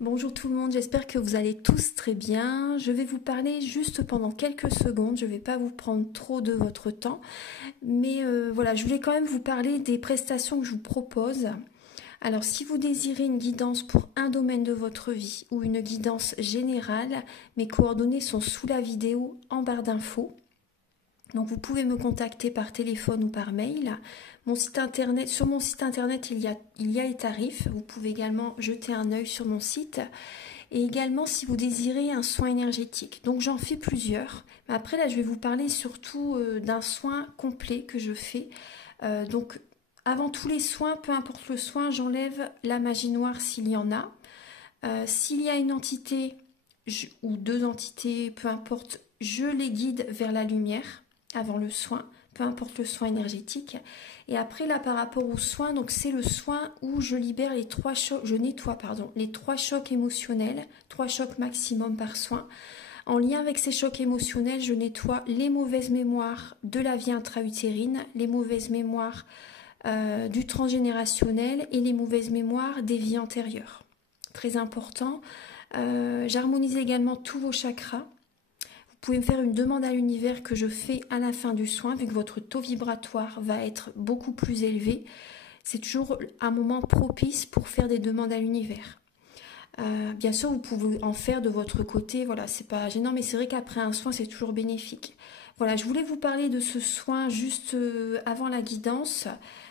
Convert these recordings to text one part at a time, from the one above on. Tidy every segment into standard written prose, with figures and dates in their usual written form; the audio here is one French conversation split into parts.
Bonjour tout le monde, j'espère que vous allez tous très bien. Je vais vous parler juste pendant quelques secondes, je ne vais pas vous prendre trop de votre temps. Mais voilà, je voulais quand même vous parler des prestations que je vous propose. Alors si vous désirez une guidance pour un domaine de votre vie ou une guidance générale, mes coordonnées sont sous la vidéo en barre d'infos. Donc vous pouvez me contacter par téléphone ou par mail. Sur mon site internet, il y a les tarifs. Vous pouvez également jeter un œil sur mon site. Et également si vous désirez un soin énergétique. Donc j'en fais plusieurs. Mais après là, je vais vous parler surtout d'un soin complet que je fais. Donc avant tous les soins, peu importe le soin, j'enlève la magie noire s'il y en a. S'il y a une entité ou deux entités, peu importe, je les guide vers la lumière avant le soin, peu importe le soin énergétique. Et après là par rapport au soin, donc c'est le soin où je libère les trois chocs, je nettoie pardon, les trois chocs émotionnels, 3 chocs maximum par soin. En lien avec ces chocs émotionnels, je nettoie les mauvaises mémoires de la vie intra-utérine, les mauvaises mémoires du transgénérationnel et les mauvaises mémoires des vies antérieures. Très important. J'harmonise également tous vos chakras. Vous pouvez me faire une demande à l'univers que je fais à la fin du soin, vu que votre taux vibratoire va être beaucoup plus élevé. C'est toujours un moment propice pour faire des demandes à l'univers. Bien sûr, vous pouvez en faire de votre côté, voilà, c'est pas gênant, mais c'est vrai qu'après un soin, c'est toujours bénéfique. Voilà, je voulais vous parler de ce soin juste avant la guidance.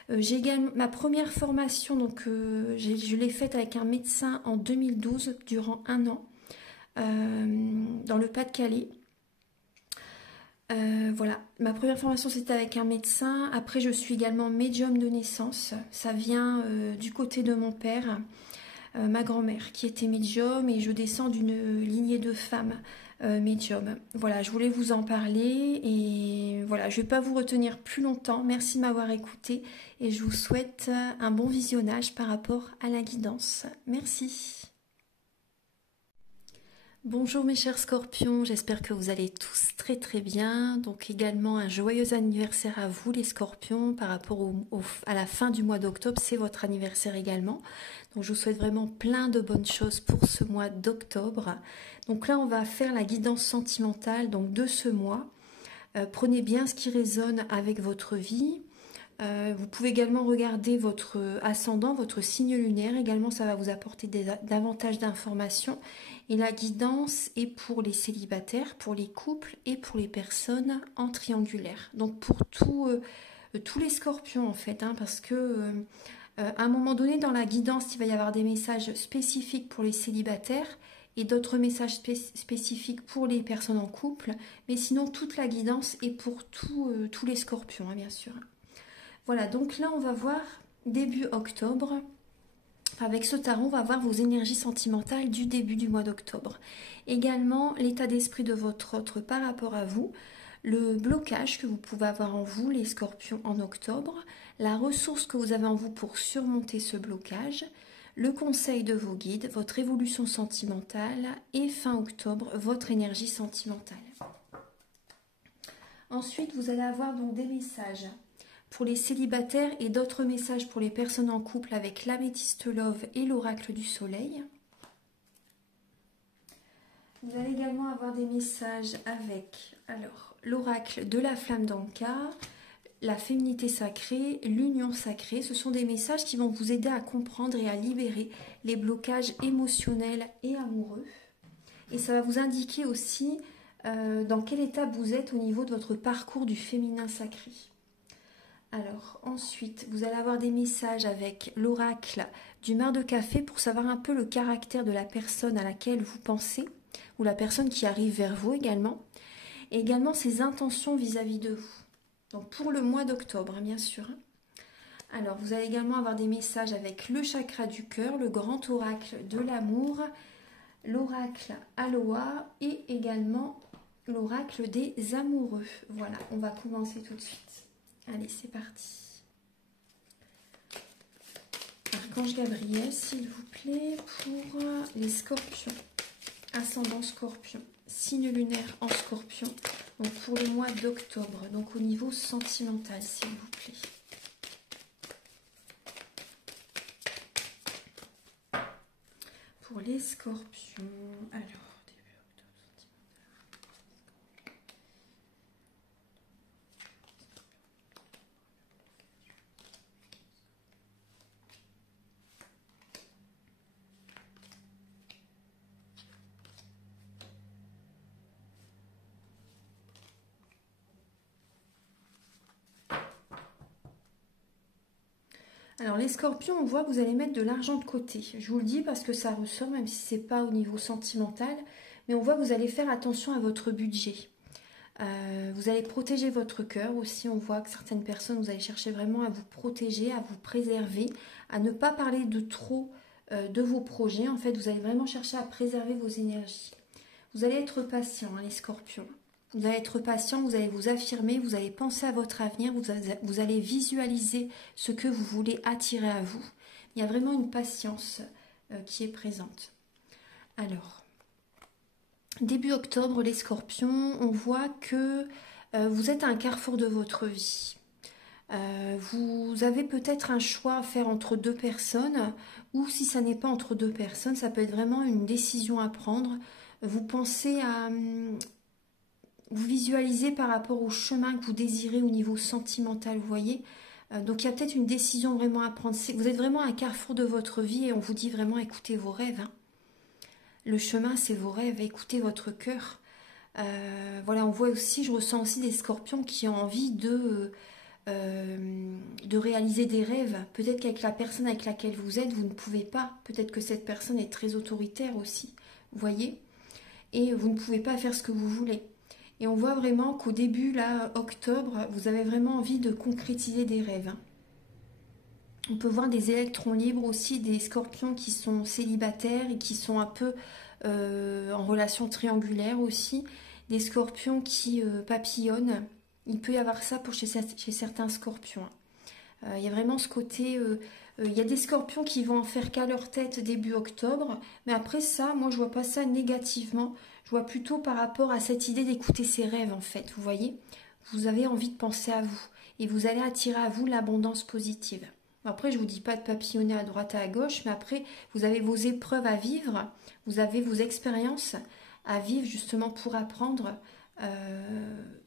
J'ai également ma première formation, donc je l'ai faite avec un médecin en 2012 durant un an dans le Pas-de-Calais. Voilà, ma première formation c'était avec un médecin. Après, je suis également médium de naissance. Ça vient du côté de mon père, ma grand-mère qui était médium, et je descends d'une lignée de femmes médium. Voilà, je voulais vous en parler et voilà, je ne vais pas vous retenir plus longtemps. Merci de m'avoir écouté et je vous souhaite un bon visionnage par rapport à la guidance. Merci. Bonjour mes chers scorpions, j'espère que vous allez tous très très bien. Donc également un joyeux anniversaire à vous les scorpions par rapport à la fin du mois d'octobre, c'est votre anniversaire également. Donc je vous souhaite vraiment plein de bonnes choses pour ce mois d'octobre. Donc là on va faire la guidance sentimentale donc de ce mois. Prenez bien ce qui résonne avec votre vie. Vous pouvez également regarder votre ascendant, votre signe lunaire. Également, ça va vous apporter davantage d'informations. Et la guidance est pour les célibataires, pour les couples et pour les personnes en triangulaire. Donc pour tous les scorpions en fait, hein, parce que à un moment donné dans la guidance, il va y avoir des messages spécifiques pour les célibataires et d'autres messages spécifiques pour les personnes en couple. Mais sinon, toute la guidance est pour tous les scorpions, hein, bien sûr. Voilà, donc là on va voir début octobre. Avec ce tarot, on va voir vos énergies sentimentales du début du mois d'octobre. Également l'état d'esprit de votre autre par rapport à vous, le blocage que vous pouvez avoir en vous, les scorpions, en octobre, la ressource que vous avez en vous pour surmonter ce blocage, le conseil de vos guides, votre évolution sentimentale et fin octobre, votre énergie sentimentale. Ensuite, vous allez avoir donc des messages pour les célibataires et d'autres messages pour les personnes en couple avec l'améthyste love et l'oracle du soleil. Vous allez également avoir des messages avec l'oracle de la flamme d'Anka, la féminité sacrée, l'union sacrée. Ce sont des messages qui vont vous aider à comprendre et à libérer les blocages émotionnels et amoureux. Et ça va vous indiquer aussi dans quelle étape vous êtes au niveau de votre parcours du féminin sacré. Alors ensuite, vous allez avoir des messages avec l'oracle du mar de café pour savoir un peu le caractère de la personne à laquelle vous pensez ou la personne qui arrive vers vous également. Et également ses intentions vis-à-vis de vous. Donc pour le mois d'octobre, hein, bien sûr. Alors vous allez également avoir des messages avec le chakra du cœur, le grand oracle de l'amour, l'oracle Aloha et également l'oracle des amoureux. Voilà, on va commencer tout de suite. Allez, c'est parti. Archange Gabriel, s'il vous plaît, pour les scorpions. Ascendant scorpion. Signe lunaire en scorpion. Donc pour le mois d'octobre. Donc au niveau sentimental, s'il vous plaît. Pour les les scorpions. Alors, début octobre, alors les scorpions, on voit que vous allez mettre de l'argent de côté. Je vous le dis parce que ça ressort, même si ce n'est pas au niveau sentimental. Mais on voit que vous allez faire attention à votre budget. Vous allez protéger votre cœur aussi. On voit que certaines personnes, vous allez chercher vraiment à vous protéger, à vous préserver, à ne pas parler de trop de vos projets. En fait, vous allez vraiment chercher à préserver vos énergies. Vous allez être patient, hein, les scorpions. Vous allez être patient, vous allez vous affirmer, vous allez penser à votre avenir, vous allez visualiser ce que vous voulez attirer à vous. Il y a vraiment une patience qui est présente. Alors, début octobre, les scorpions, on voit que vous êtes à un carrefour de votre vie. Vous avez peut-être un choix à faire entre deux personnes, ou si ça n'est pas entre deux personnes, ça peut être vraiment une décision à prendre. Vous pensez à... vous visualisez par rapport au chemin que vous désirez au niveau sentimental, vous voyez. Donc il y a peut-être une décision vraiment à prendre. Vous êtes vraiment à un carrefour de votre vie et on vous dit vraiment écoutez vos rêves. Hein. Le chemin, c'est vos rêves, écoutez votre cœur. Voilà, on voit aussi, je ressens aussi des scorpions qui ont envie de réaliser des rêves. Peut-être qu'avec la personne avec laquelle vous êtes, vous ne pouvez pas. Peut-être que cette personne est très autoritaire aussi, vous voyez. Et vous ne pouvez pas faire ce que vous voulez. Et on voit vraiment qu'au début, là, octobre, vous avez vraiment envie de concrétiser des rêves. On peut voir des électrons libres aussi, des scorpions qui sont célibataires et qui sont un peu en relation triangulaire aussi. Des scorpions qui papillonnent. Il peut y avoir ça chez certains scorpions. Il y a vraiment ce côté... il y a des scorpions qui vont en faire qu'à leur tête début octobre. Mais après ça, moi, je vois pas ça négativement. Je vois plutôt par rapport à cette idée d'écouter ses rêves, en fait. Vous voyez, vous avez envie de penser à vous. Et vous allez attirer à vous l'abondance positive. Après, je ne vous dis pas de papillonner à droite et à gauche, mais après, vous avez vos épreuves à vivre. Vous avez vos expériences à vivre, justement, pour apprendre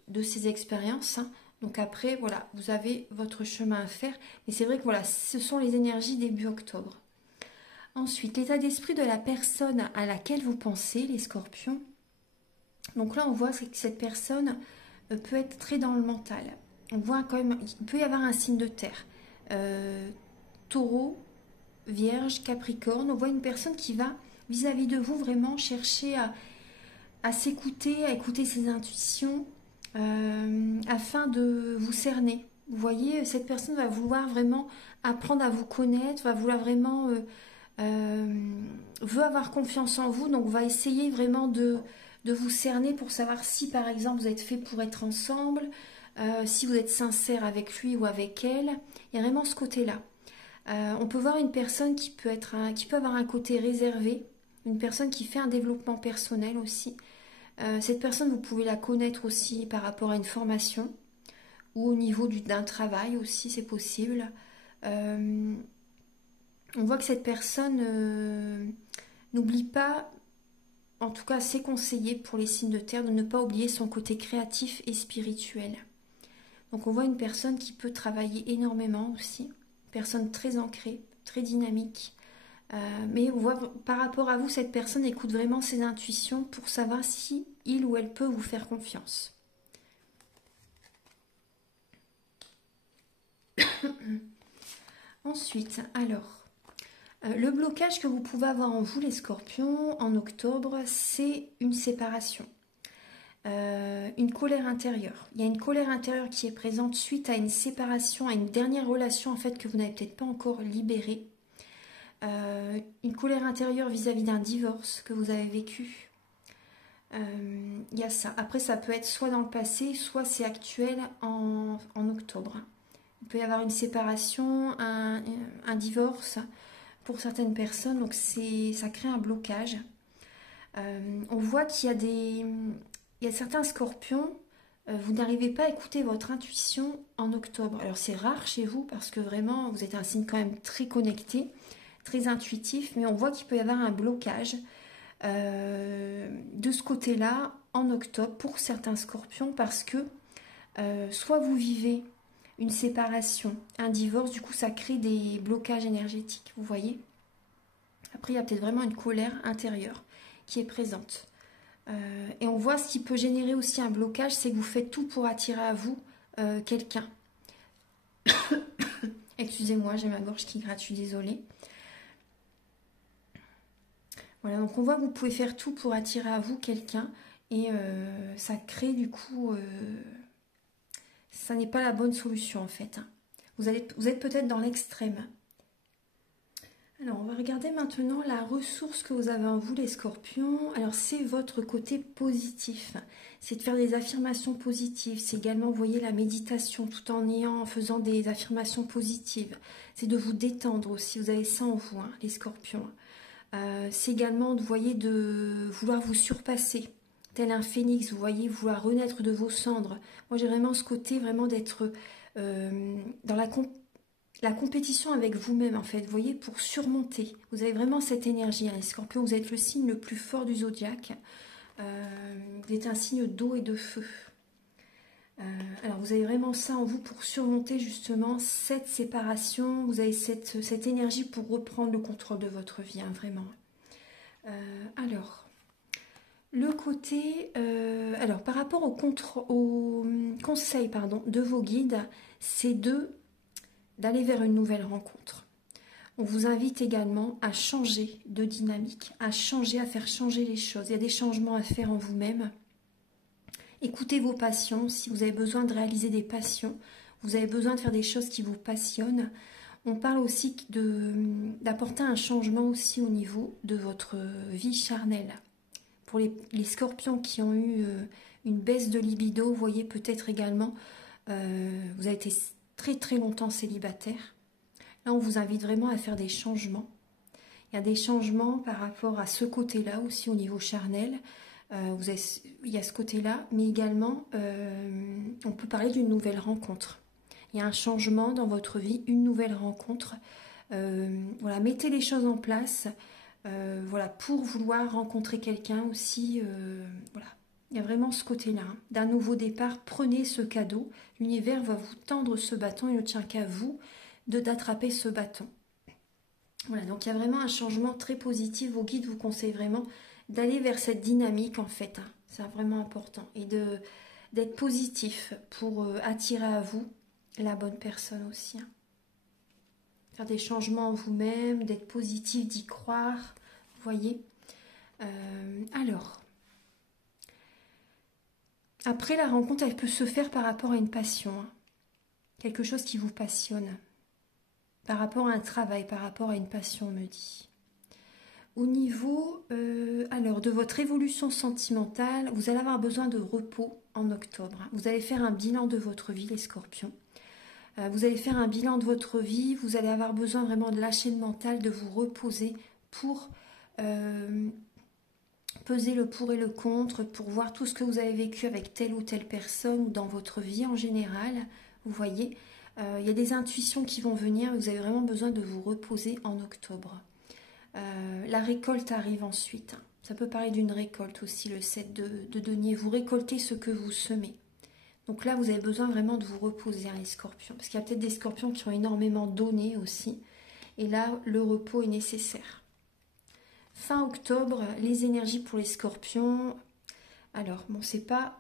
de ces expériences. Hein. Donc après, voilà, vous avez votre chemin à faire. Mais c'est vrai que, voilà, ce sont les énergies début octobre. Ensuite, l'état d'esprit de la personne à laquelle vous pensez, les scorpions. Donc là, on voit que cette personne peut être très dans le mental. On voit quand même, il peut y avoir un signe de terre. Taureau, Vierge, Capricorne. On voit une personne qui va, vis-à-vis de vous, vraiment chercher à s'écouter, à écouter ses intuitions, afin de vous cerner. Vous voyez, cette personne va vouloir vraiment apprendre à vous connaître, va vouloir vraiment... veut avoir confiance en vous, donc va essayer vraiment de vous cerner pour savoir si par exemple vous êtes fait pour être ensemble, si vous êtes sincère avec lui ou avec elle. Il y a vraiment ce côté-là. On peut voir une personne qui peut avoir un côté réservé, une personne qui fait un développement personnel aussi. Cette personne, vous pouvez la connaître aussi par rapport à une formation ou au niveau d'un travail aussi, c'est possible. On voit que cette personne n'oublie pas, en tout cas c'est conseillé pour les signes de terre, de ne pas oublier son côté créatif et spirituel. Donc on voit une personne qui peut travailler énormément aussi, une personne très ancrée, très dynamique. Mais on voit par rapport à vous, cette personne écoute vraiment ses intuitions pour savoir si il ou elle peut vous faire confiance. Ensuite, alors... le blocage que vous pouvez avoir en vous, les scorpions, en octobre, c'est une séparation. Une colère intérieure. Il y a une colère intérieure qui est présente suite à une séparation, à une dernière relation en fait que vous n'avez peut-être pas encore libérée. Une colère intérieure vis-à-vis d'un divorce que vous avez vécu. Il y a ça. Après, ça peut être soit dans le passé, soit c'est actuel en octobre. Il peut y avoir une séparation, un divorce... pour certaines personnes, donc ça crée un blocage. On voit qu'il y a certains scorpions, vous n'arrivez pas à écouter votre intuition en octobre. Alors c'est rare chez vous parce que vraiment vous êtes un signe quand même très connecté, très intuitif, mais on voit qu'il peut y avoir un blocage de ce côté-là en octobre pour certains scorpions parce que soit vous vivez une séparation, un divorce, du coup ça crée des blocages énergétiques, vous voyez. Après il y a peut-être vraiment une colère intérieure qui est présente. Et on voit ce qui peut générer aussi un blocage, c'est que vous faites tout pour attirer à vous quelqu'un. Excusez-moi, j'ai ma gorge qui gratte, je suis désolée. Voilà, donc on voit que vous pouvez faire tout pour attirer à vous quelqu'un et ça crée du coup, ça n'est pas la bonne solution en fait. Hein. Vous êtes peut-être dans l'extrême. Alors on va regarder maintenant la ressource que vous avez en vous les scorpions. Alors c'est votre côté positif, c'est de faire des affirmations positives. C'est également, vous voyez, la méditation tout en faisant des affirmations positives. C'est de vous détendre aussi, vous avez ça en vous, hein, les scorpions. C'est également, vous voyez, de vouloir vous surpasser, tel un phénix, vous voyez, vouloir renaître de vos cendres. Moi, j'ai vraiment ce côté, vraiment d'être dans la compétition avec vous-même, en fait, vous voyez, pour surmonter. Vous avez vraiment cette énergie, hein, les scorpions, vous êtes le signe le plus fort du zodiaque. Vous êtes un signe d'eau et de feu. Alors, vous avez vraiment ça en vous pour surmonter justement cette séparation. Vous avez cette énergie pour reprendre le contrôle de votre vie, hein, vraiment. Alors, le côté... alors, par rapport au conseil pardon, de vos guides, c'est d'aller vers une nouvelle rencontre. On vous invite également à changer de dynamique, à faire changer les choses. Il y a des changements à faire en vous-même. Écoutez vos passions. Si vous avez besoin de réaliser des passions, vous avez besoin de faire des choses qui vous passionnent. On parle aussi d'apporter un changement aussi au niveau de votre vie charnelle. Pour les scorpions qui ont eu une baisse de libido, vous voyez peut-être également, vous avez été très très longtemps célibataire. Là, on vous invite vraiment à faire des changements. Il y a des changements par rapport à ce côté-là aussi au niveau charnel. Il y a ce côté-là, mais également, on peut parler d'une nouvelle rencontre. Il y a un changement dans votre vie, une nouvelle rencontre. Voilà, mettez les choses en place voilà, pour vouloir rencontrer quelqu'un aussi. Voilà. Il y a vraiment ce côté-là, hein, d'un nouveau départ. Prenez ce cadeau. L'univers va vous tendre ce bâton. Il ne tient qu'à vous d'attraper ce bâton. Voilà, donc il y a vraiment un changement très positif. Vos guides vous conseillent vraiment d'aller vers cette dynamique en fait. Hein. C'est vraiment important. Et d'être positif pour attirer à vous la bonne personne aussi. Hein. Faire des changements en vous-même, d'être positif, d'y croire. Vous voyez. Alors, après la rencontre, elle peut se faire par rapport à une passion. Hein. Quelque chose qui vous passionne. Par rapport à un travail, par rapport à une passion, on me dit. Au niveau alors de votre évolution sentimentale, vous allez avoir besoin de repos en octobre. Vous allez faire un bilan de votre vie, les scorpions. Vous allez faire un bilan de votre vie. Vous allez avoir besoin vraiment de lâcher le mental, de vous reposer pour peser le pour et le contre, pour voir tout ce que vous avez vécu avec telle ou telle personne ou dans votre vie en général. Vous voyez, il y a des intuitions qui vont venir. Vous avez vraiment besoin de vous reposer en octobre. La récolte arrive ensuite. Ça peut parler d'une récolte aussi, le 7 de denier. Vous récoltez ce que vous semez. Donc là, vous avez besoin vraiment de vous reposer, hein, les scorpions. Parce qu'il y a peut-être des scorpions qui ont énormément donné aussi. Et là, le repos est nécessaire. Fin octobre, les énergies pour les scorpions. Alors, bon, c'est pas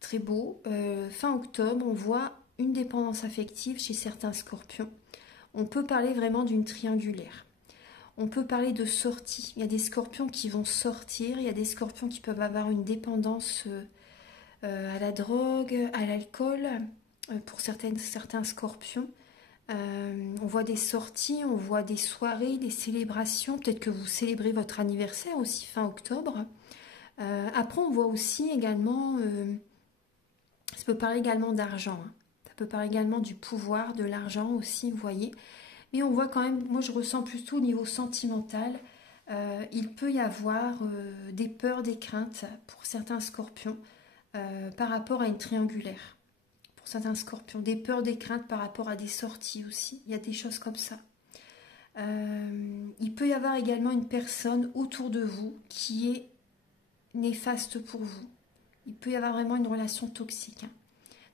très beau. Fin octobre, on voit une dépendance affective chez certains scorpions. On peut parler vraiment d'une triangulaire. On peut parler de sortie. Il y a des scorpions qui vont sortir. Il y a des scorpions qui peuvent avoir une dépendance à la drogue, à l'alcool. Pour certains scorpions. On voit des sorties, on voit des soirées, des célébrations. Peut-être que vous célébrez votre anniversaire aussi fin octobre. Après, on voit aussi également... ça peut parler également d'argent. Hein. Ça peut parler également du pouvoir, de l'argent aussi, vous voyez. Mais on voit quand même, moi je ressens plutôt au niveau sentimental, il peut y avoir des peurs, des craintes pour certains scorpions par rapport à une triangulaire. Pour certains scorpions, des peurs, des craintes par rapport à des sorties aussi. Il y a des choses comme ça. Il peut y avoir également une personne autour de vous qui est néfaste pour vous. Il peut y avoir vraiment une relation toxique. Hein.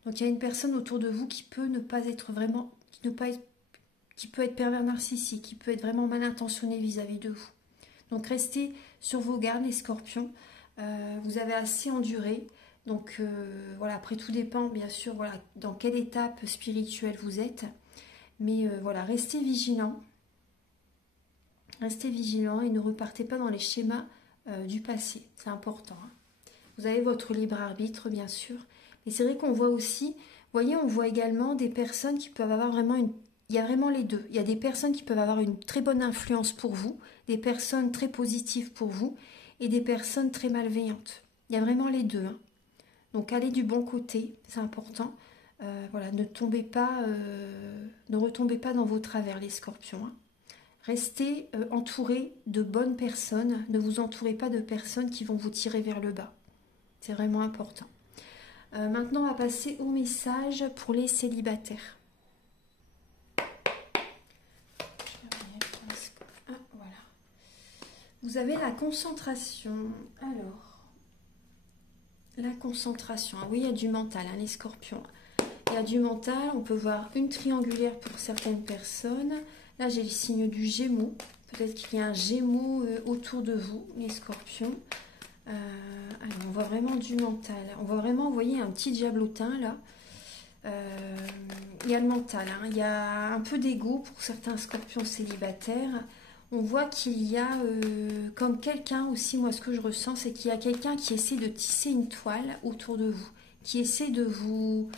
Donc il y a une personne autour de vous qui peut ne pas être vraiment, qui peut être pervers narcissique, qui peut être vraiment mal intentionné vis-à-vis de vous. Donc restez sur vos gardes les scorpions. Vous avez assez enduré. Donc voilà, après tout dépend bien sûr voilà, dans quelle étape spirituelle vous êtes. Mais voilà, restez vigilants. Restez vigilants et ne repartez pas dans les schémas du passé. C'est important. Hein. Vous avez votre libre arbitre, bien sûr. Mais c'est vrai qu'on voit aussi, vous voyez, on voit également des personnes qui peuvent avoir vraiment une... Il y a vraiment les deux. Il y a des personnes qui peuvent avoir une très bonne influence pour vous, des personnes très positives pour vous et des personnes très malveillantes. Il y a vraiment les deux. Hein. Donc allez du bon côté, c'est important. Voilà, ne retombez pas dans vos travers, les scorpions. Hein. Restez entourés de bonnes personnes. Ne vous entourez pas de personnes qui vont vous tirer vers le bas. C'est vraiment important. Maintenant, on va passer au message pour les célibataires. Ah, voilà. Vous avez la concentration. Alors, la concentration. Oui, il y a du mental, hein, les scorpions. Il y a du mental. On peut voir une triangulaire pour certaines personnes. Là, j'ai le signe du Gémeaux. Peut-être qu'il y a un Gémeaux autour de vous, les scorpions. Alors, on voit vraiment du mental. On voit vraiment, vous voyez, un petit diablotin, là. Il y a le mental. Hein. Il y a un peu d'ego pour certains scorpions célibataires. On voit qu'il y a, comme quelqu'un aussi, moi, ce que je ressens, c'est qu'il y a quelqu'un qui essaie de tisser une toile autour de vous. Qui essaie de vous...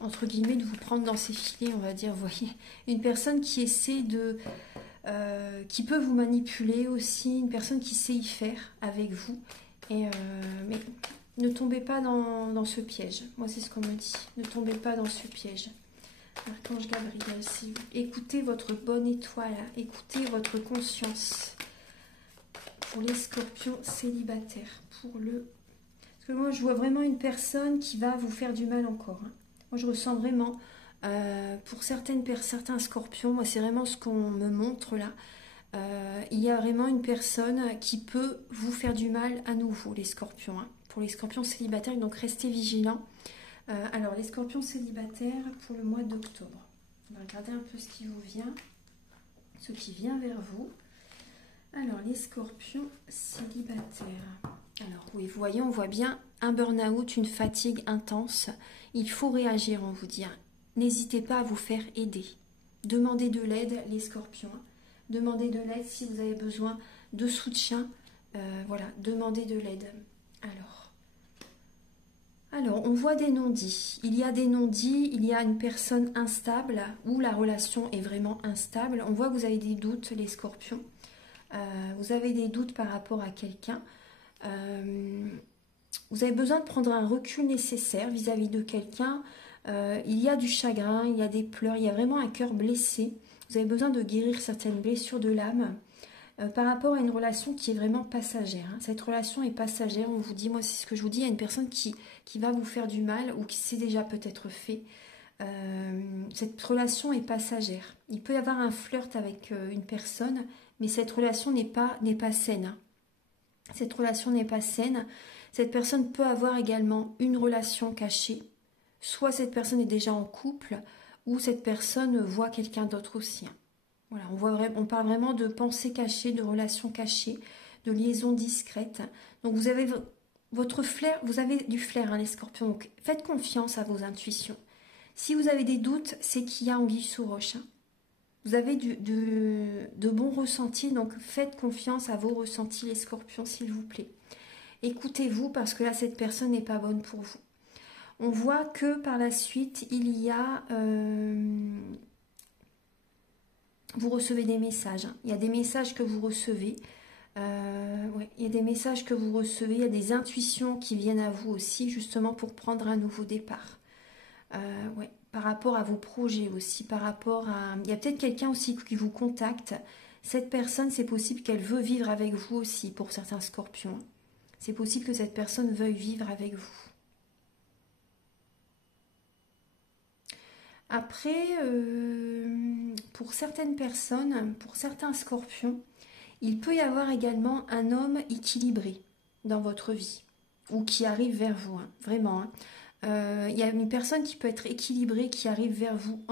entre guillemets, de vous prendre dans ses filets, on va dire, vous voyez. Une personne qui essaie de... qui peut vous manipuler aussi, une personne qui sait y faire avec vous. Et, mais ne tombez pas dans ce piège. Moi, c'est ce qu'on me dit. Ne tombez pas dans ce piège. Archange Gabriel, si vous écoutez votre bonne étoile, écoutez votre conscience. Pour les scorpions célibataires, pour le... Parce que moi, je vois vraiment une personne qui va vous faire du mal encore. Hein. Moi, je ressens vraiment... pour certains scorpions, moi c'est vraiment ce qu'on me montre là, il y a vraiment une personne qui peut vous faire du mal à nouveau, les scorpions. Hein. Pour les scorpions célibataires, donc restez vigilants. Alors les scorpions célibataires pour le mois d'octobre. On va regarder un peu ce qui vous vient, ce qui vient vers vous. Alors les scorpions célibataires. Alors oui, vous voyez, on voit bien un burn-out, une fatigue intense. Il faut réagir, on vous dit. Hein. N'hésitez pas à vous faire aider. Demandez de l'aide, les scorpions. Demandez de l'aide si vous avez besoin de soutien. Voilà, demandez de l'aide. Alors, on voit des non-dits. Il y a des non-dits, il y a une personne instable où la relation est vraiment instable. On voit que vous avez des doutes, les scorpions. Vous avez des doutes par rapport à quelqu'un. Vous avez besoin de prendre un recul nécessaire vis-à-vis de quelqu'un. Il y a du chagrin, il y a des pleurs, il y a vraiment un cœur blessé. Vous avez besoin de guérir certaines blessures de l'âme par rapport à une relation qui est vraiment passagère. Hein. Cette relation est passagère, on vous dit, moi c'est ce que je vous dis, il y a une personne qui va vous faire du mal ou qui s'est déjà peut-être fait. Cette relation est passagère. Il peut y avoir un flirt avec une personne, mais cette relation n'est pas saine. Hein. Cette relation n'est pas saine. Cette personne peut avoir également une relation cachée. Soit cette personne est déjà en couple, ou cette personne voit quelqu'un d'autre aussi. Voilà, on parle vraiment de pensée cachée, de relations cachées, de liaisons discrètes. Donc vous avez votre flair, vous avez du flair, hein, les scorpions. Donc faites confiance à vos intuitions. Si vous avez des doutes, c'est qu'il y a anguille sous roche. Hein. Vous avez de bons ressentis, donc faites confiance à vos ressentis, les scorpions, s'il vous plaît. Écoutez-vous, parce que là, cette personne n'est pas bonne pour vous. On voit que par la suite, il y a... vous recevez des messages. Hein. Il y a des messages que vous recevez. Ouais, il y a des messages que vous recevez. Il y a des intuitions qui viennent à vous aussi, justement, pour prendre un nouveau départ. Ouais, par rapport à vos projets aussi, par rapport à... Il y a peut-être quelqu'un aussi qui vous contacte. Cette personne, c'est possible qu'elle veut vivre avec vous aussi, pour certains scorpions. C'est possible que cette personne veuille vivre avec vous. Après, pour certaines personnes, pour certains scorpions, il peut y avoir également un homme équilibré dans votre vie, ou qui arrive vers vous, hein, vraiment. Hein. Il y a une personne qui peut être équilibrée, qui arrive vers vous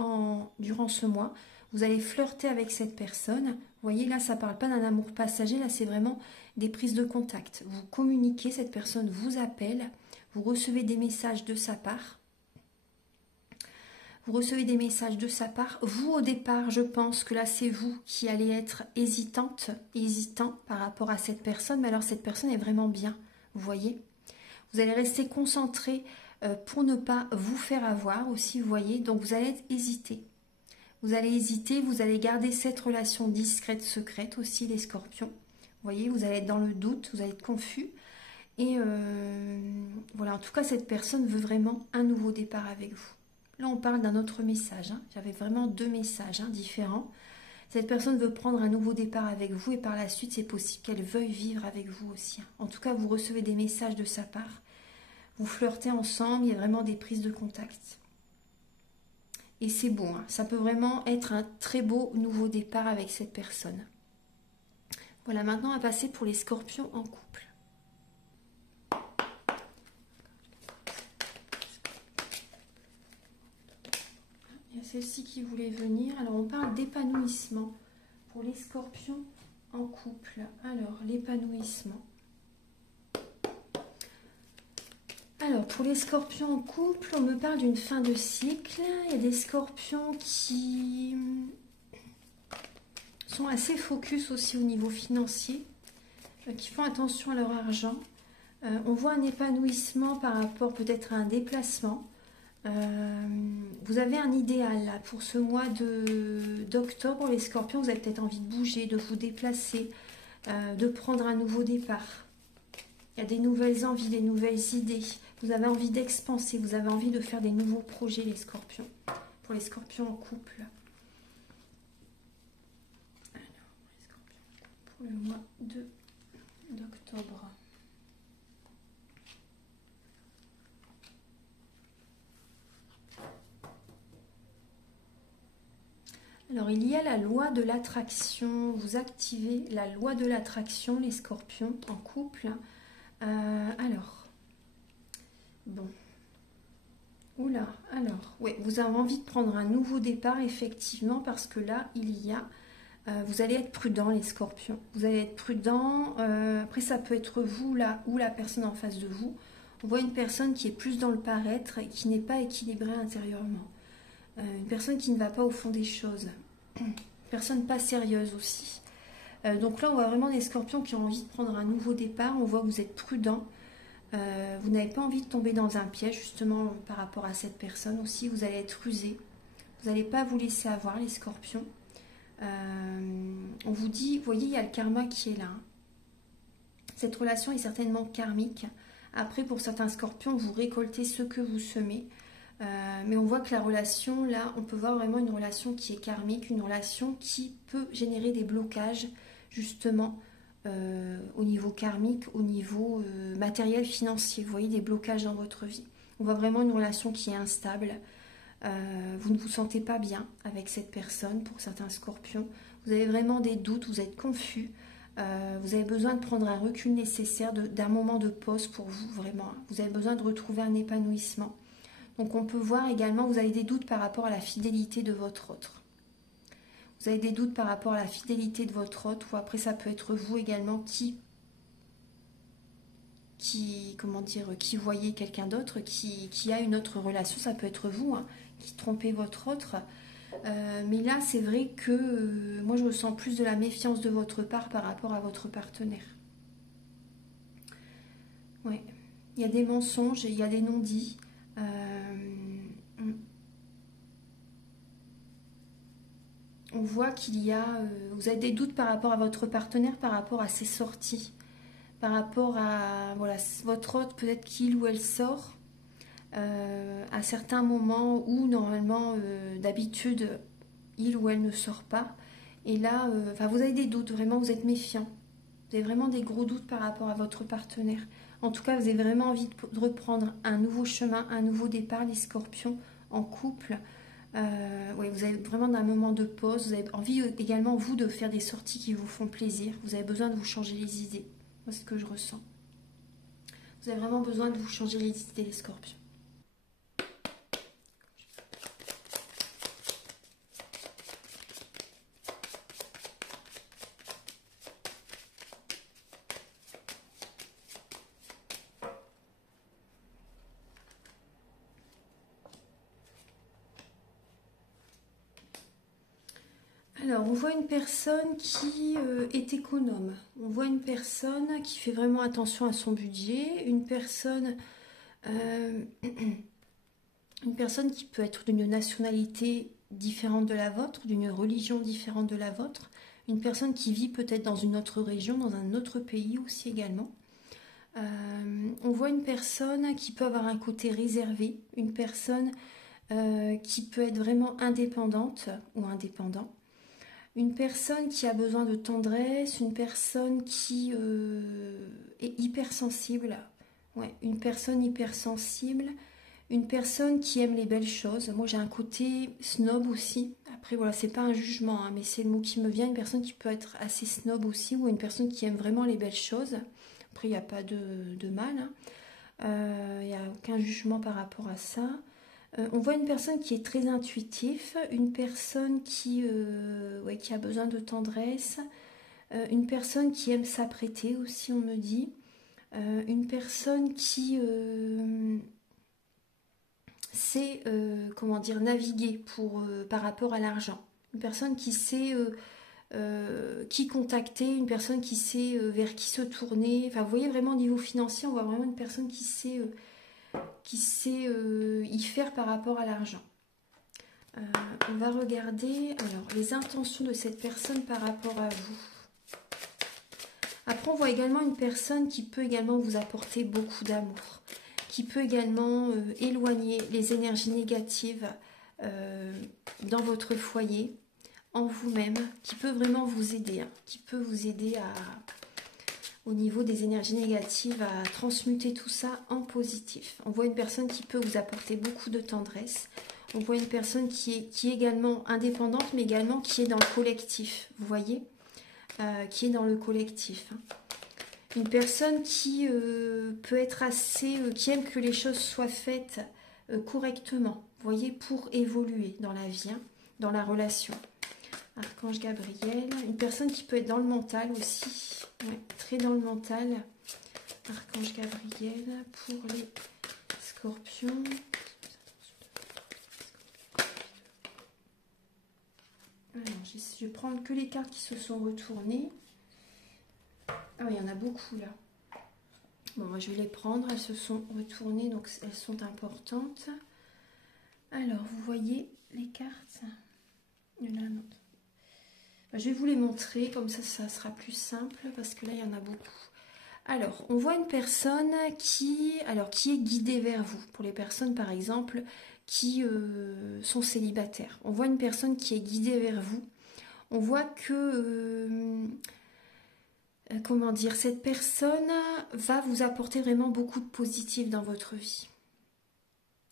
durant ce mois. Vous allez flirter avec cette personne. Vous voyez, là, ça ne parle pas d'un amour passager, là, c'est vraiment des prises de contact. Vous communiquez, cette personne vous appelle, vous recevez des messages de sa part. Vous recevez des messages de sa part. Vous, au départ, je pense que là, c'est vous qui allez être hésitant par rapport à cette personne. Mais alors, cette personne est vraiment bien, vous voyez. Vous allez rester concentré pour ne pas vous faire avoir aussi, vous voyez. Donc, vous allez hésiter. Vous allez hésiter, vous allez garder cette relation discrète, secrète aussi, les scorpions. Vous voyez, vous allez être dans le doute, vous allez être confus. Et voilà, en tout cas, cette personne veut vraiment un nouveau départ avec vous. Là, on parle d'un autre message. Hein. J'avais vraiment deux messages différents. Cette personne veut prendre un nouveau départ avec vous et par la suite, c'est possible qu'elle veuille vivre avec vous aussi. Hein. En tout cas, vous recevez des messages de sa part. Vous flirtez ensemble, il y a vraiment des prises de contact. Et c'est beau, hein. Ça peut vraiment être un très beau nouveau départ avec cette personne. Voilà, maintenant, on va passer pour les scorpions en couple. Il y a celle-ci qui voulait venir. Alors, on parle d'épanouissement pour les scorpions en couple. Alors, l'épanouissement. Alors, pour les scorpions en couple, on me parle d'une fin de cycle. Il y a des scorpions qui sont assez focus aussi au niveau financier, qui font attention à leur argent. On voit un épanouissement par rapport peut-être à un déplacement. Vous avez un idéal là, pour ce mois d'octobre, les scorpions, vous avez peut-être envie de bouger, de vous déplacer, de prendre un nouveau départ. Il y a des nouvelles envies, des nouvelles idées. Vous avez envie d'expanser, vous avez envie de faire des nouveaux projets, les scorpions. Pour les scorpions en couple. Alors, les scorpions pour le mois d'octobre. Alors, il y a la loi de l'attraction. Vous activez la loi de l'attraction, les scorpions en couple. Alors, bon. Oula, alors, oui, vous avez envie de prendre un nouveau départ, effectivement, parce que là, il y a... vous allez être prudent, les scorpions. Vous allez être prudent. Après, ça peut être vous, là, ou la personne en face de vous. On voit une personne qui est plus dans le paraître et qui n'est pas équilibrée intérieurement. Une personne qui ne va pas au fond des choses. Une personne pas sérieuse aussi. Donc là, on voit vraiment des scorpions qui ont envie de prendre un nouveau départ. On voit que vous êtes prudent. Vous n'avez pas envie de tomber dans un piège, justement, par rapport à cette personne aussi. Vous allez être rusé. Vous n'allez pas vous laisser avoir, les scorpions. On vous dit, vous voyez, il y a le karma qui est là. Cette relation est certainement karmique. Après, pour certains scorpions, vous récoltez ce que vous semez. Mais on voit que la relation, là, on peut voir vraiment une relation qui est karmique, une relation qui peut générer des blocages, justement, au niveau karmique, au niveau matériel, financier. Vous voyez, des blocages dans votre vie. On voit vraiment une relation qui est instable. Vous ne vous sentez pas bien avec cette personne, pour certains scorpions. Vous avez vraiment des doutes, vous êtes confus. Vous avez besoin de prendre un recul nécessaire, d'un moment de pause pour vous, vraiment. Vous avez besoin de retrouver un épanouissement. Donc on peut voir également, vous avez des doutes par rapport à la fidélité de votre autre. Vous avez des doutes par rapport à la fidélité de votre autre, ou après ça peut être vous également comment dire, qui voyez quelqu'un d'autre, qui a une autre relation, ça peut être vous, hein, qui trompez votre autre. Mais là, c'est vrai que moi, je ressens plus de la méfiance de votre part par rapport à votre partenaire. Ouais. Il y a des mensonges, il y a des non-dits. On voit qu'il y a... vous avez des doutes par rapport à votre partenaire, par rapport à ses sorties. Par rapport à voilà, votre autre, peut-être qu'il ou elle sort à certains moments où normalement, d'habitude, il ou elle ne sort pas. Et là, vous avez des doutes, vraiment, vous êtes méfiant. Vous avez vraiment des gros doutes par rapport à votre partenaire. En tout cas, vous avez vraiment envie de reprendre un nouveau chemin, un nouveau départ, les scorpions, en couple. Ouais, vous avez vraiment un moment de pause. Vous avez envie également, vous, de faire des sorties qui vous font plaisir. Vous avez besoin de vous changer les idées. Moi, c'est ce que je ressens. Vous avez vraiment besoin de vous changer les idées, les scorpions. Alors, on voit une personne qui est économe. On voit une personne qui fait vraiment attention à son budget. Euh, une personne qui peut être d'une nationalité différente de la vôtre, d'une religion différente de la vôtre. Une personne qui vit peut-être dans une autre région, dans un autre pays aussi également. On voit une personne qui peut avoir un côté réservé. Une personne qui peut être vraiment indépendante ou indépendant. Une personne qui a besoin de tendresse, une personne qui est hypersensible, ouais, une personne hypersensible, une personne qui aime les belles choses. Moi j'ai un côté snob aussi. Après voilà, c'est pas un jugement, hein, mais c'est le mot qui me vient. Une personne qui peut être assez snob aussi, ou une personne qui aime vraiment les belles choses. Après il n'y a pas de mal, hein. Il n'y a aucun jugement par rapport à ça. On voit une personne qui est très intuitive, une personne ouais, qui a besoin de tendresse, une personne qui aime s'apprêter aussi, on me dit, une personne qui sait, comment dire, naviguer par rapport à l'argent, une personne qui sait qui contacter, une personne qui sait vers qui se tourner. Enfin, vous voyez vraiment au niveau financier, on voit vraiment une personne qui sait y faire par rapport à l'argent. On va regarder alors les intentions de cette personne par rapport à vous. Après, on voit également une personne qui peut également vous apporter beaucoup d'amour, qui peut également éloigner les énergies négatives dans votre foyer, en vous-même, qui peut vraiment vous aider, hein, qui peut vous aider au niveau des énergies négatives à transmuter tout ça en positif. On voit une personne qui peut vous apporter beaucoup de tendresse. On voit une personne qui est également indépendante, mais également qui est dans le collectif, vous voyez, qui est dans le collectif. Hein. Une personne qui peut être assez, qui aime que les choses soient faites correctement, vous voyez, pour évoluer dans la vie, hein, dans la relation. Archange Gabriel, une personne qui peut être dans le mental aussi, ouais, très dans le mental. Archange Gabriel pour les scorpions. Alors, je vais prendre que les cartes qui se sont retournées. Ah oui, il y en a beaucoup là. Bon, moi je vais les prendre, elles se sont retournées, donc elles sont importantes. Alors, vous voyez les cartes. Il y en a un autre. Je vais vous les montrer, comme ça sera plus simple, parce que là, il y en a beaucoup. Alors, on voit une personne qui est guidée vers vous. Pour les personnes, par exemple, qui sont célibataires. On voit une personne qui est guidée vers vous. On voit que, comment dire, cette personne va vous apporter vraiment beaucoup de positif dans votre vie.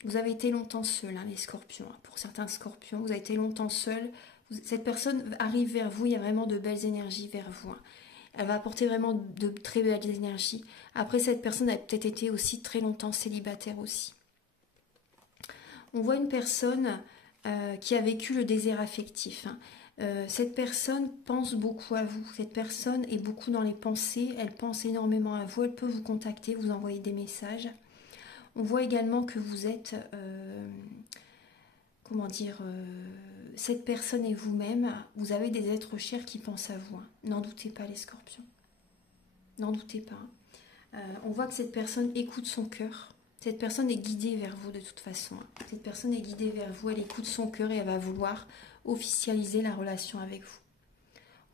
Vous avez été longtemps seul, hein, les scorpions. Pour certains scorpions, vous avez été longtemps seul. Cette personne arrive vers vous, il y a vraiment de belles énergies vers vous. Hein. Elle va apporter vraiment de très belles énergies. Après, cette personne a peut-être été aussi très longtemps célibataire aussi. On voit une personne qui a vécu le désert affectif. Hein. Cette personne pense beaucoup à vous. Cette personne est beaucoup dans les pensées. Elle pense énormément à vous. Elle peut vous contacter, vous envoyer des messages. On voit également que vous êtes... comment dire, cette personne et vous-même, vous avez des êtres chers qui pensent à vous. Hein. N'en doutez pas, les scorpions. N'en doutez pas. On voit que cette personne écoute son cœur. Cette personne est guidée vers vous de toute façon. Hein. Cette personne est guidée vers vous, elle écoute son cœur et elle va vouloir officialiser la relation avec vous.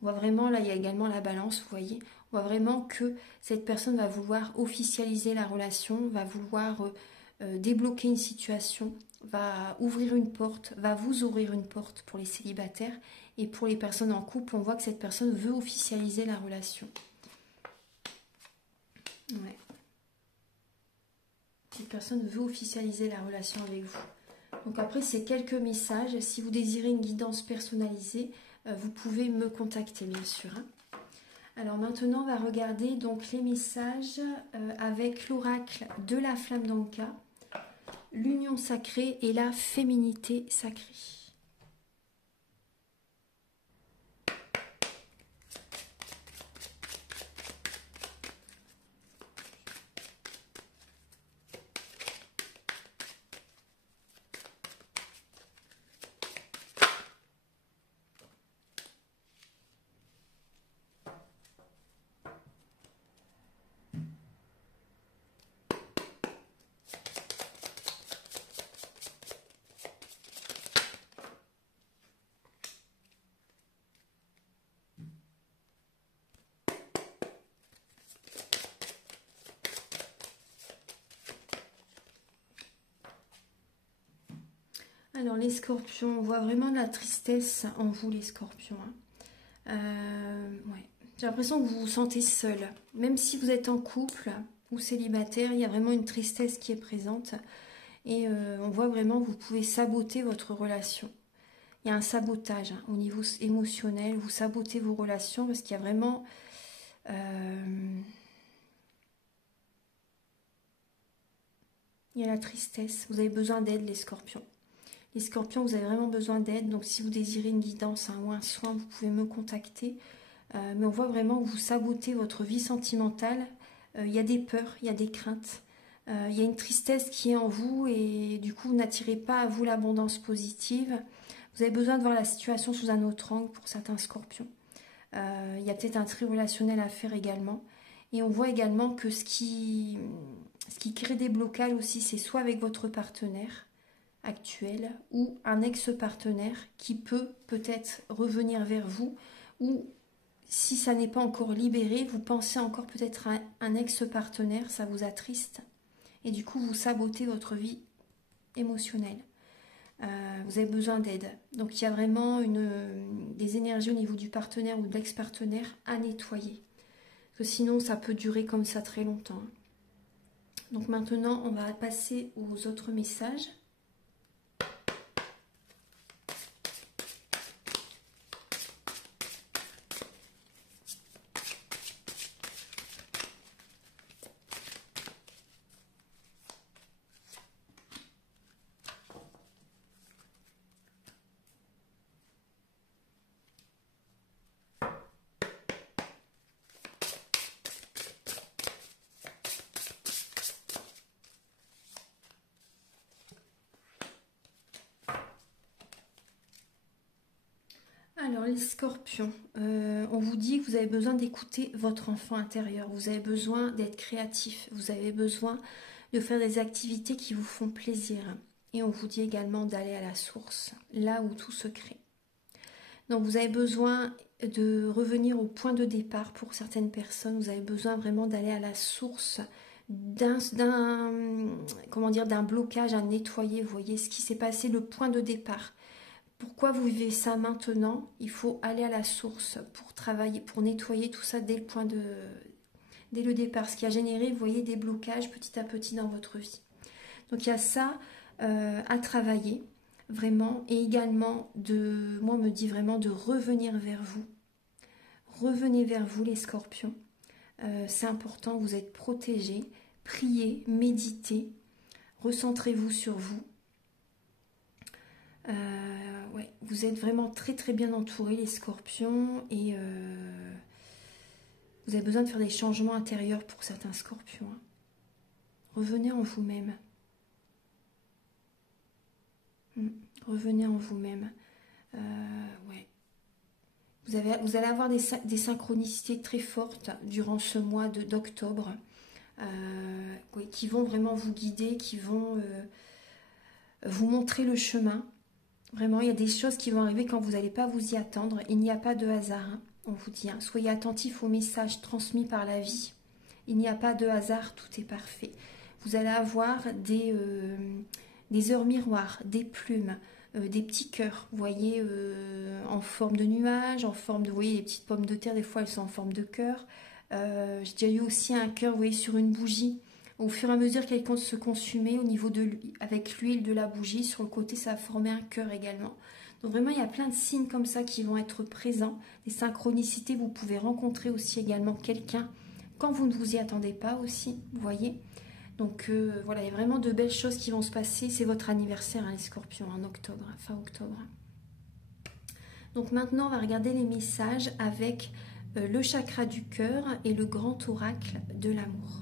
On voit vraiment, là il y a également la balance, vous voyez. On voit vraiment que cette personne va vouloir officialiser la relation, va vouloir débloquer une situation, va ouvrir une porte, va vous ouvrir une porte pour les célibataires. Et pour les personnes en couple, on voit que cette personne veut officialiser la relation. Ouais. Cette personne veut officialiser la relation avec vous. Donc après, c'est quelques messages. Si vous désirez une guidance personnalisée, vous pouvez me contacter, bien sûr. Hein. Alors maintenant, on va regarder donc les messages avec l'oracle de la flamme d'Anka, l'union sacrée et la féminité sacrée. Alors les scorpions, on voit vraiment de la tristesse en vous les scorpions. Hein. Ouais. J'ai l'impression que vous vous sentez seul. Même si vous êtes en couple ou célibataire, il y a vraiment une tristesse qui est présente. Et on voit vraiment que vous pouvez saboter votre relation. Il y a un sabotage hein, au niveau émotionnel. Vous sabotez vos relations parce qu'il y a vraiment... il y a la tristesse. Vous avez besoin d'aide les scorpions. Les scorpions, vous avez vraiment besoin d'aide. Donc si vous désirez une guidance hein, ou un soin, vous pouvez me contacter. Mais on voit vraiment que vous sabotez votre vie sentimentale. Il y a des peurs, il y a des craintes. Il y a une tristesse qui est en vous et du coup, vous n'attirez pas à vous l'abondance positive. Vous avez besoin de voir la situation sous un autre angle pour certains scorpions. Il y a peut-être un tri relationnel à faire également. Et on voit également que ce qui crée des blocages aussi, c'est soit avec votre partenaire actuel ou un ex-partenaire qui peut peut-être revenir vers vous ou si ça n'est pas encore libéré, vous pensez encore peut-être à un ex-partenaire, ça vous attriste et du coup vous sabotez votre vie émotionnelle. Vous avez besoin d'aide. Donc il y a vraiment des énergies au niveau du partenaire ou de l'ex-partenaire à nettoyer. Parce que sinon ça peut durer comme ça très longtemps. Donc maintenant on va passer aux autres messages. Alors les scorpions, on vous dit que vous avez besoin d'écouter votre enfant intérieur, vous avez besoin d'être créatif, vous avez besoin de faire des activités qui vous font plaisir. Et on vous dit également d'aller à la source, là où tout se crée. Donc vous avez besoin de revenir au point de départ pour certaines personnes, vous avez besoin vraiment d'aller à la source d'un blocage à nettoyer, vous voyez ce qui s'est passé, le point de départ. Pourquoi vous vivez ça maintenant? Il faut aller à la source pour travailler, pour nettoyer tout ça dès le départ. Ce qui a généré, vous voyez, des blocages petit à petit dans votre vie. Donc il y a ça à travailler, vraiment. Et également, moi on me dit vraiment de revenir vers vous. Revenez vers vous les scorpions. C'est important, vous êtes protégés. Priez, méditez, recentrez-vous sur vous. Ouais, vous êtes vraiment très très bien entourés les scorpions et vous avez besoin de faire des changements intérieurs pour certains scorpions. Hein. Revenez en vous-même. Revenez en vous-même. Ouais. Vous allez avoir des synchronicités très fortes durant ce mois d'octobre oui, qui vont vraiment vous guider, qui vont vous montrer le chemin. Vraiment, il y a des choses qui vont arriver quand vous n'allez pas vous y attendre. Il n'y a pas de hasard, hein, on vous dit. Hein. Soyez attentifs aux messages transmis par la vie. Il n'y a pas de hasard, tout est parfait. Vous allez avoir des heures miroirs, des plumes, des petits cœurs, vous voyez, en forme de nuages, en forme de, vous voyez, les petites pommes de terre, des fois elles sont en forme de cœur. J'ai déjà eu aussi un cœur, vous voyez, sur une bougie. Au fur et à mesure qu'elle compte se consumer, au niveau de avec l'huile de la bougie, sur le côté, ça va former un cœur également. Donc vraiment, il y a plein de signes comme ça qui vont être présents. Des synchronicités, vous pouvez rencontrer aussi également quelqu'un quand vous ne vous y attendez pas aussi, vous voyez. Donc voilà, il y a vraiment de belles choses qui vont se passer. C'est votre anniversaire, hein, les scorpions, en octobre, fin octobre. Donc maintenant, on va regarder les messages avec le chakra du cœur et le grand oracle de l'amour.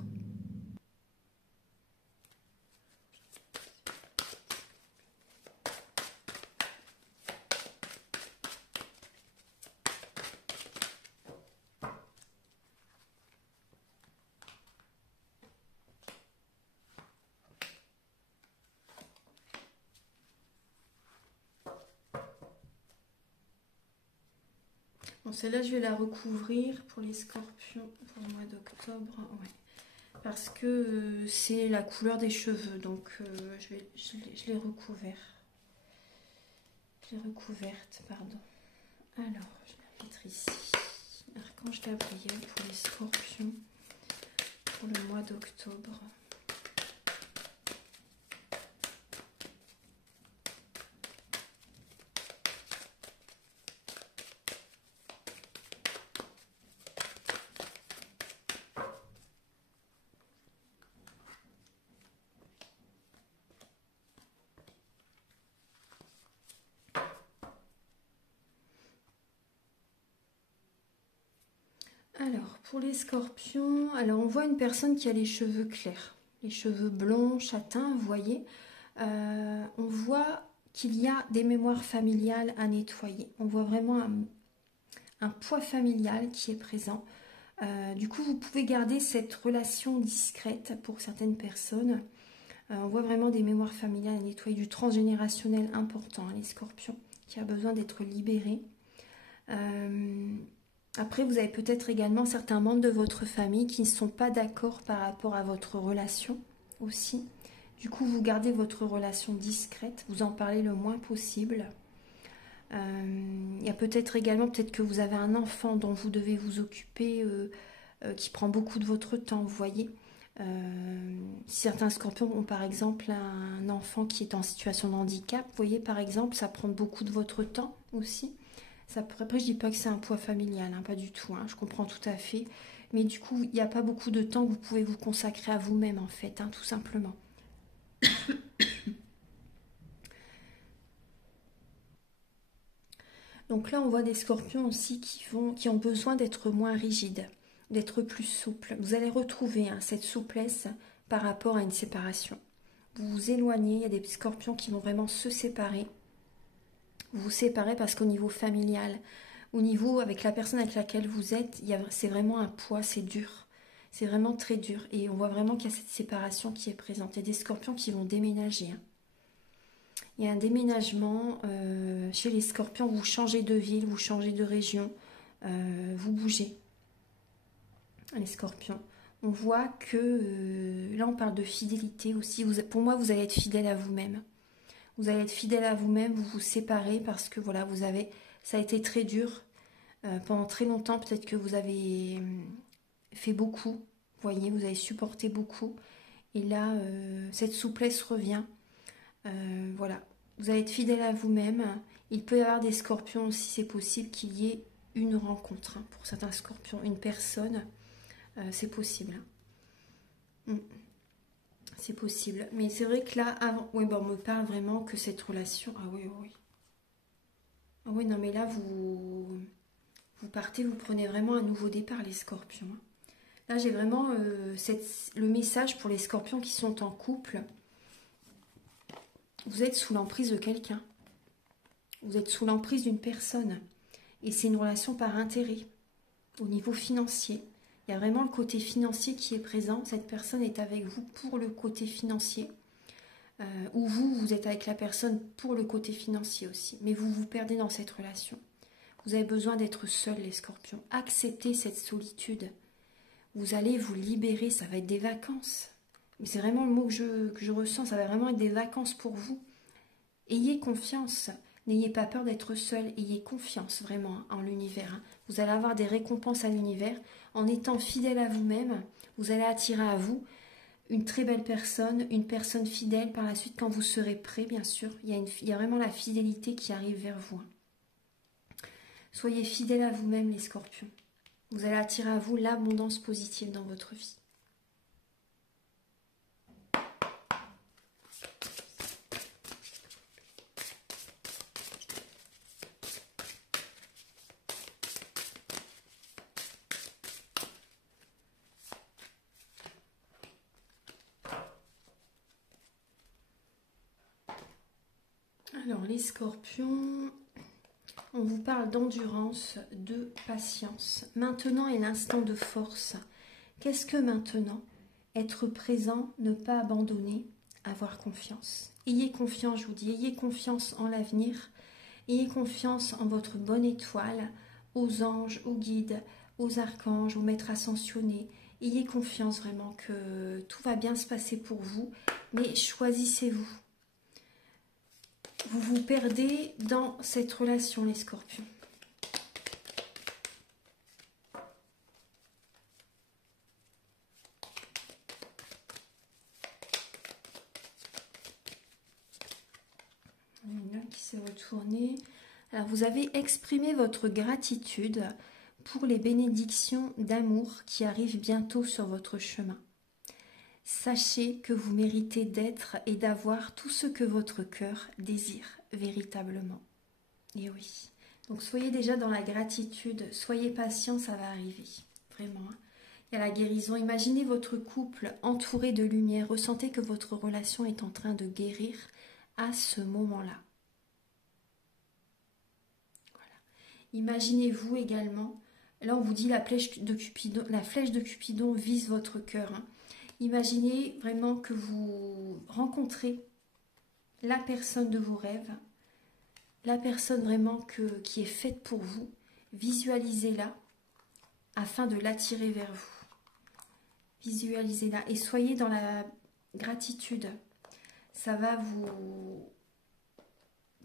Bon, celle-là, je vais la recouvrir pour les scorpions pour le mois d'octobre. Ouais. Parce que c'est la couleur des cheveux, donc je l'ai recouvert. Je l'ai recouverte, pardon. Alors, je vais la mettre ici. Archange Gabriel pour les scorpions pour le mois d'octobre. Alors, pour les scorpions, alors on voit une personne qui a les cheveux clairs, les cheveux blonds, châtains, vous voyez. On voit qu'il y a des mémoires familiales à nettoyer. On voit vraiment un poids familial qui est présent. Du coup, vous pouvez garder cette relation discrète pour certaines personnes. On voit vraiment des mémoires familiales à nettoyer, du transgénérationnel important, hein, les scorpions, qui a besoin d'être libéré. Après, vous avez peut-être également certains membres de votre famille qui ne sont pas d'accord par rapport à votre relation aussi. Du coup, vous gardez votre relation discrète, vous en parlez le moins possible. Il y a peut-être également, peut-être que vous avez un enfant dont vous devez vous occuper, qui prend beaucoup de votre temps, vous voyez. Certains scorpions ont par exemple un enfant qui est en situation de handicap, vous voyez par exemple, ça prend beaucoup de votre temps aussi. Après, je dis pas que c'est un poids familial, hein, pas du tout, hein, je comprends tout à fait. Mais du coup, il n'y a pas beaucoup de temps que vous pouvez vous consacrer à vous-même, en fait, hein, tout simplement. Donc là, on voit des scorpions aussi qui ont besoin d'être moins rigides, d'être plus souples. Vous allez retrouver, hein, cette souplesse par rapport à une séparation. Vous vous éloignez, il y a des scorpions qui vont vraiment se séparer. Vous vous séparez parce qu'au niveau familial, au niveau avec la personne avec laquelle vous êtes, c'est vraiment un poids, c'est dur. C'est vraiment très dur. Et on voit vraiment qu'il y a cette séparation qui est présente. Il y a des scorpions qui vont déménager, hein. Il y a un déménagement chez les scorpions. Vous changez de ville, vous changez de région, vous bougez. Les scorpions. On voit que là, on parle de fidélité aussi. Pour moi, vous allez être fidèle à vous-même. Vous allez être fidèle à vous-même, vous vous séparez parce que voilà, ça a été très dur. Pendant très longtemps, peut-être que vous avez fait beaucoup. Vous voyez, vous avez supporté beaucoup. Et là, cette souplesse revient. Voilà, vous allez être fidèle à vous-même. Il peut y avoir des scorpions aussi, c'est possible qu'il y ait une rencontre, hein, pour certains scorpions, une personne, c'est possible. C'est possible. Mais c'est vrai que là, avant, oui, bon, on me parle vraiment que cette relation, ah oui, oui. Ah oui, non, mais là, vous partez, vous prenez vraiment un nouveau départ, les scorpions, hein. Là, j'ai vraiment le message pour les scorpions qui sont en couple. Vous êtes sous l'emprise de quelqu'un. Vous êtes sous l'emprise d'une personne. Et c'est une relation par intérêt, au niveau financier. Il y a vraiment le côté financier qui est présent. Cette personne est avec vous pour le côté financier. Ou vous êtes avec la personne pour le côté financier aussi. Mais vous vous perdez dans cette relation. Vous avez besoin d'être seul, les scorpions. Acceptez cette solitude. Vous allez vous libérer, ça va être des vacances. Mais c'est vraiment le mot que je ressens, ça va vraiment être des vacances pour vous. Ayez confiance, n'ayez pas peur d'être seul, ayez confiance vraiment en l'univers. Vous allez avoir des récompenses à l'univers en étant fidèle à vous-même, vous allez attirer à vous une très belle personne, une personne fidèle par la suite quand vous serez prêt, bien sûr. Il y a vraiment la fidélité qui arrive vers vous. Soyez fidèles à vous-même, les scorpions. Vous allez attirer à vous l'abondance positive dans votre vie. Alors, les scorpions, on vous parle d'endurance, de patience. Maintenant est l'instant de force. Qu'est-ce que maintenant? Être présent, ne pas abandonner, avoir confiance. Ayez confiance, je vous dis, ayez confiance en l'avenir. Ayez confiance en votre bonne étoile, aux anges, aux guides, aux archanges, aux maîtres ascensionnés. Ayez confiance vraiment que tout va bien se passer pour vous, mais choisissez-vous. Vous vous perdez dans cette relation, les scorpions. Il y en a qui s'est retourné. Alors, vous avez exprimé votre gratitude pour les bénédictions d'amour qui arrivent bientôt sur votre chemin. Sachez que vous méritez d'être et d'avoir tout ce que votre cœur désire véritablement. Et oui. Donc soyez déjà dans la gratitude, soyez patient, ça va arriver. Vraiment. Il y a la guérison. Imaginez votre couple entouré de lumière. Ressentez que votre relation est en train de guérir à ce moment-là. Voilà. Imaginez-vous également. Là, on vous dit la flèche de Cupidon vise votre cœur. Imaginez vraiment que vous rencontrez la personne de vos rêves, la personne vraiment qui est faite pour vous. Visualisez-la afin de l'attirer vers vous. Visualisez-la et soyez dans la gratitude. Ça va vous...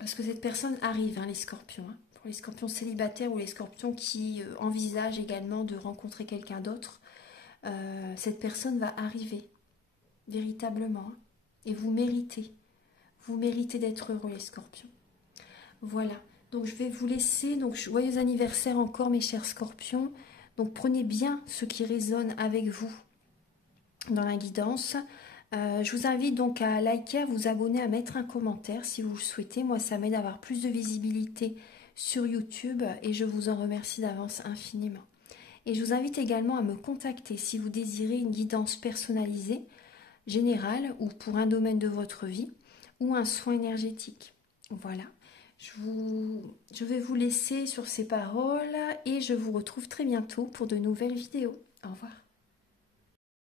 Parce que cette personne arrive, les scorpions. Pour les scorpions célibataires ou les scorpions qui envisagent également de rencontrer quelqu'un d'autre, cette personne va arriver véritablement. Et vous méritez d'être heureux, les scorpions. Voilà, donc je vais vous laisser. Donc joyeux anniversaire encore, mes chers scorpions. Donc prenez bien ce qui résonne avec vous dans la guidance. Je vous invite donc à liker, à vous abonner, à mettre un commentaire si vous le souhaitez. Moi, ça m'aide à avoir plus de visibilité sur YouTube et je vous en remercie d'avance infiniment. Et je vous invite également à me contacter si vous désirez une guidance personnalisée, générale ou pour un domaine de votre vie ou un soin énergétique. Voilà, je vais vous laisser sur ces paroles et je vous retrouve très bientôt pour de nouvelles vidéos. Au revoir.